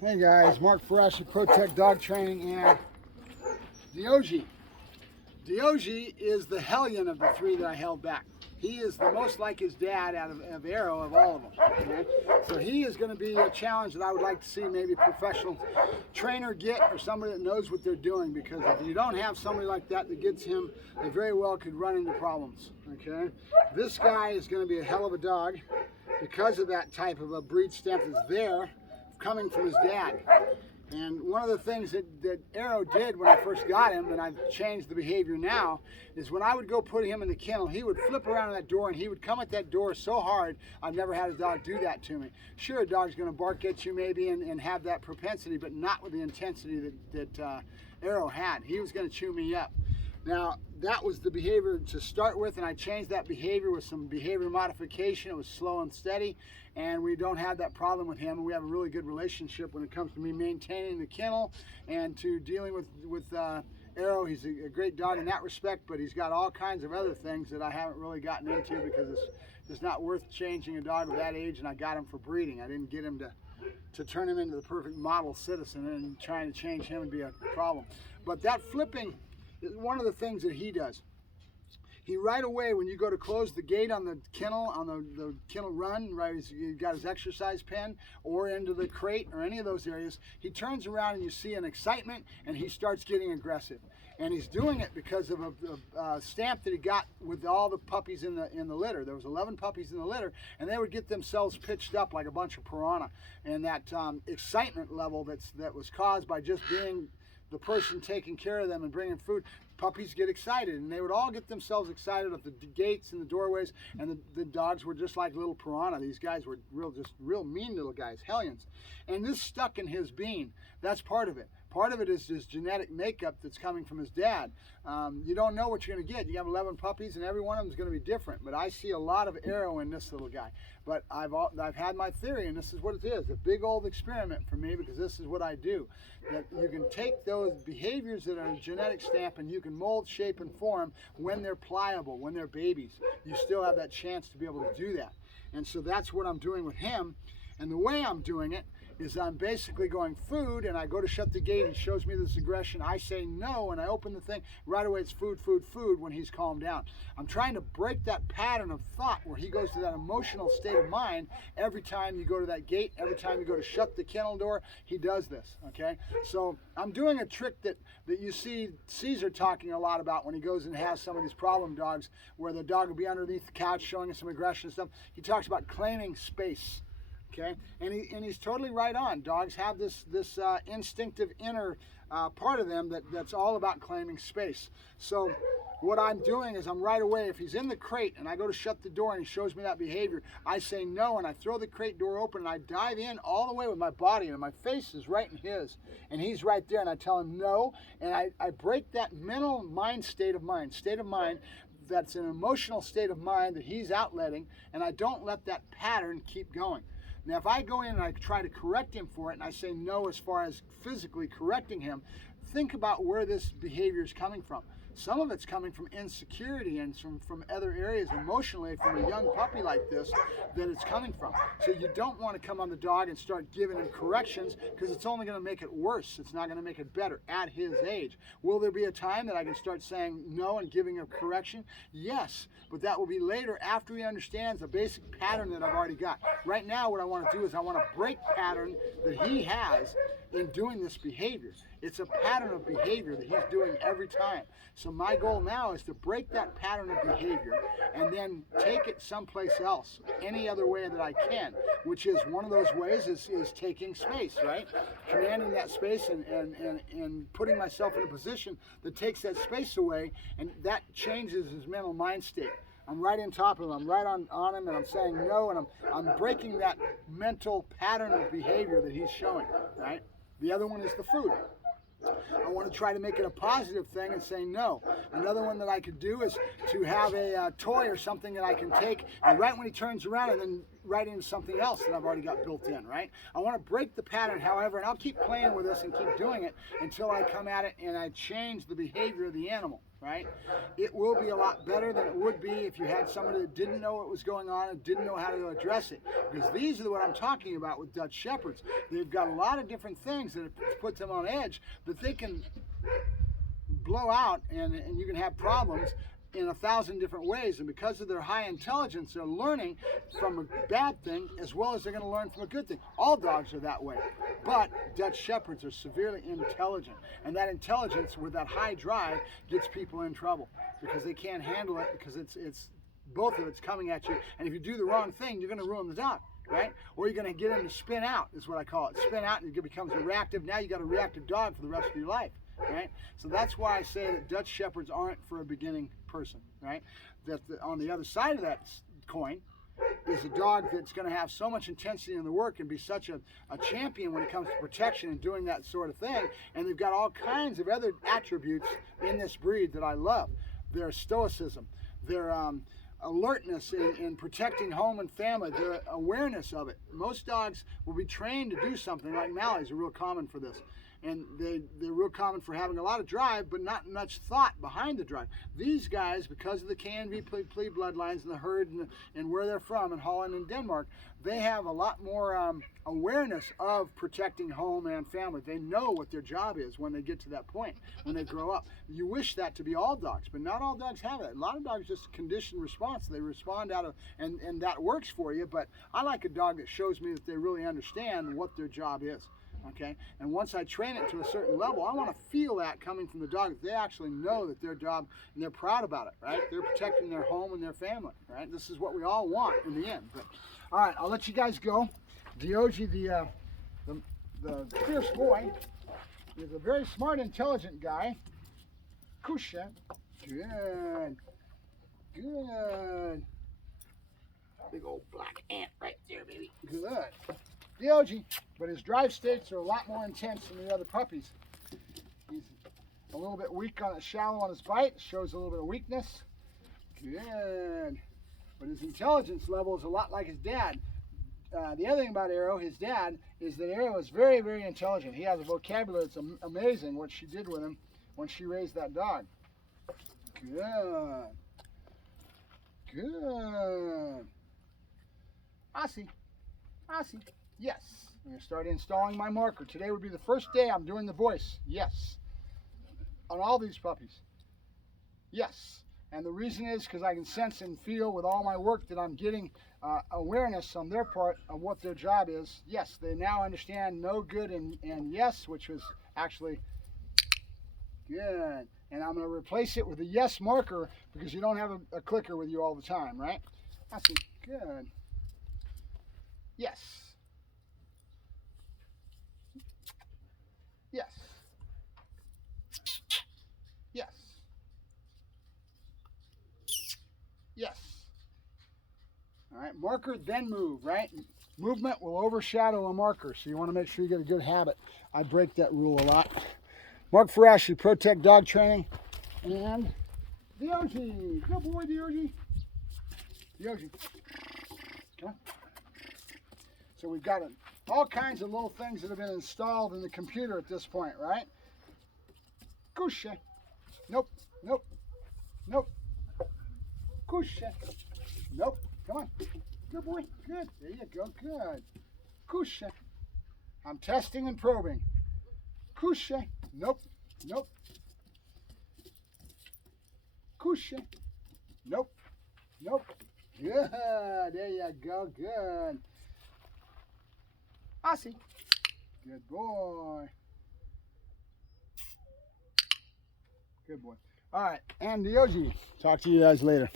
Hey guys, Mark Fresh of ProTech Dog Training, and Diogi. Diogi is the hellion of the three that I held back. He is the most like his dad out of Arrow of all of them. Okay? So he is going to be a challenge that I would like to see maybe a professional trainer get, or somebody that knows what they're doing, because if you don't have somebody like that that gets him, they very well could run into problems. Okay? This guy is going to be a hell of a dog because of that type of a breed stamp that's there coming from his dad. And one of the things that Arrow did when I first got him, and I've changed the behavior now, is when I would go put him in the kennel, he would flip around that door and he would come at that door so hard. I've never had a dog do that to me. Sure, a dog's going to bark at you maybe and have that propensity, but not with the intensity that Arrow had. He was going to chew me up. Now, that was the behavior to start with, and I changed that behavior with some behavior modification. It was slow and steady, and we don't have that problem with him, and we have a really good relationship when it comes to me maintaining the kennel and to dealing with Arrow. He's a great dog in that respect, but he's got all kinds of other things that I haven't really gotten into because it's not worth changing a dog of that age, and I got him for breeding. I didn't get him to turn him into the perfect model citizen, and trying to change him would be a problem. But that flipping is one of the things that he does. He right away, when you go to close the gate on the kennel, on the kennel run, right, he's got his exercise pen or into the crate or any of those areas, he turns around and you see an excitement and he starts getting aggressive. And he's doing it because of a stamp that he got with all the puppies in the litter. There was 11 puppies in the litter, and they would get themselves pitched up like a bunch of piranha. And that excitement level that was caused by just being the person taking care of them and bringing food, puppies get excited, and they would all get themselves excited at the gates and the doorways, and the dogs were just like little piranha. These guys were real mean little guys, hellions. And this stuck in his being. That's part of it. Part of it is his genetic makeup that's coming from his dad. You don't know what you're going to get. You have 11 puppies, and every one of them is going to be different. But I see a lot of Arrow in this little guy. But I've had my theory, and this is what it is. A big old experiment for me, because this is what I do. That you can take those behaviors that are a genetic stamp, and you can mold, shape, and form when they're pliable, when they're babies. You still have that chance to be able to do that. And so that's what I'm doing with him. And the way I'm doing it is I'm basically going food, and I go to shut the gate, and he shows me this aggression. I say no, and I open the thing. Right away it's food, food, food when he's calmed down. I'm trying to break that pattern of thought where he goes to that emotional state of mind every time you go to that gate, every time you go to shut the kennel door, he does this, okay? So I'm doing a trick that you see Caesar talking a lot about when he goes and has some of these problem dogs, where the dog will be underneath the couch showing us some aggression and stuff. He talks about claiming space. Okay, and he's totally right on. Dogs have this instinctive inner part of them that's all about claiming space. So what I'm doing is I'm right away, if he's in the crate and I go to shut the door and he shows me that behavior, I say no, and I throw the crate door open and I dive in all the way with my body, and my face is right in his, and he's right there, and I tell him no, and I break that mental mind state of mind that's an emotional state of mind that he's outletting, and I don't let that pattern keep going. Now, if I go in and I try to correct him for it, and I say no as far as physically correcting him, think about where this behavior is coming from. Some of it's coming from insecurity and from other areas emotionally, from a young puppy like this, that it's coming from. So you don't want to come on the dog and start giving him corrections, because it's only going to make it worse. It's not going to make it better at his age. Will there be a time that I can start saying no and giving a correction? Yes, but that will be later, after he understands the basic pattern that I've already got. Right now, what I want to do is I want to break pattern that he has in doing this behavior. It's a pattern of behavior that he's doing every time. So my goal now is to break that pattern of behavior and then take it someplace else, any other way that I can, which is one of those ways is taking space, right? Commanding that space and putting myself in a position that takes that space away, and that changes his mental mind state. I'm right on top of him, I'm right on him, and I'm saying no, and I'm breaking that mental pattern of behavior that he's showing, right? The other one is the food. I want to try to make it a positive thing and say no. Another one that I could do is to have a toy or something that I can take, and right when he turns around, and then right into something else that I've already got built in, right? I want to break the pattern, however, and I'll keep playing with this and keep doing it until I come at it and I change the behavior of the animal. right? It will be a lot better than it would be if you had somebody that didn't know what was going on and didn't know how to address it. Because these are what I'm talking about with Dutch Shepherds. They've got a lot of different things that put them on edge that they can blow out, and you can have problems in 1,000 different ways. And because of their high intelligence, they're learning from a bad thing as well as they're going to learn from a good thing. All dogs are that way, but Dutch Shepherds are severely intelligent, and that intelligence with that high drive gets people in trouble because they can't handle it, because it's both of it's coming at you, and if you do the wrong thing, you're going to ruin the dog, right? Or you're going to get them to spin out, is what I call it. Spin out, and it becomes a reactive. Now you got a reactive dog for the rest of your life. Right? So that's why I say that Dutch Shepherds aren't for a beginning person, right? That on the other side of that coin is a dog that's going to have so much intensity in the work and be such a champion when it comes to protection and doing that sort of thing. And they've got all kinds of other attributes in this breed that I love. Their stoicism, their alertness in protecting home and family, their awareness of it. Most dogs will be trained to do something, like Malays are real common for this. And they're real common for having a lot of drive, but not much thought behind the drive. These guys, because of the KNV Plea bloodlines and the herd and where they're from in Holland and Denmark, they have a lot more awareness of protecting home and family. They know what their job is when they get to that point, when they grow up. You wish that to be all dogs, but not all dogs have it. A lot of dogs just conditioned response. They respond out of, and that works for you, but I like a dog that shows me that they really understand what their job is. Okay, and once I train it to a certain level, I want to feel that coming from the dog, that they actually know that their job, and they're proud about it, right? They're protecting their home and their family, right? This is what we all want in the end. But, all right, I'll let you guys go. Diogi, the fierce boy, is a very smart, intelligent guy. Kusha, good, good. Big old black ant right there, baby. Good. Diogi, but his drive states are a lot more intense than the other puppies. He's a little bit weak shallow on his bite, shows a little bit of weakness. Good. But his intelligence level is a lot like his dad. The other thing about Arrow, his dad, is that Arrow is very, very intelligent. He has a vocabulary that's amazing, what she did with him when she raised that dog. Good. Good. Aussie. Aussie. Yes. I'm going to start installing my marker. Today would be the first day I'm doing the voice. Yes. On all these puppies. Yes. And the reason is because I can sense and feel with all my work that I'm getting awareness on their part of what their job is. Yes, they now understand no, good, and yes, which was actually good. And I'm going to replace it with a yes marker because you don't have a clicker with you all the time, right? I see. Good. Yes. Yes. Yes. Yes. All right, marker, then move, right? Movement will overshadow a marker, so you want to make sure you get a good habit. I break that rule a lot. Mark Farashi, ProTech Dog Training, and Diogi. Good boy, Diogi. Diogi. Come on. So we've got all kinds of little things that have been installed in the computer at this point, right? Kusha. Nope. Nope. Nope. Kusha. Nope. Come on. Good boy. Good. There you go. Good. Kusha. I'm testing and probing. Kusha. Nope. Nope. Kusha. Nope. Nope. Good. There you go. Good. Aussie. Good boy. Good boy. All right, and Diogi. Talk to you guys later.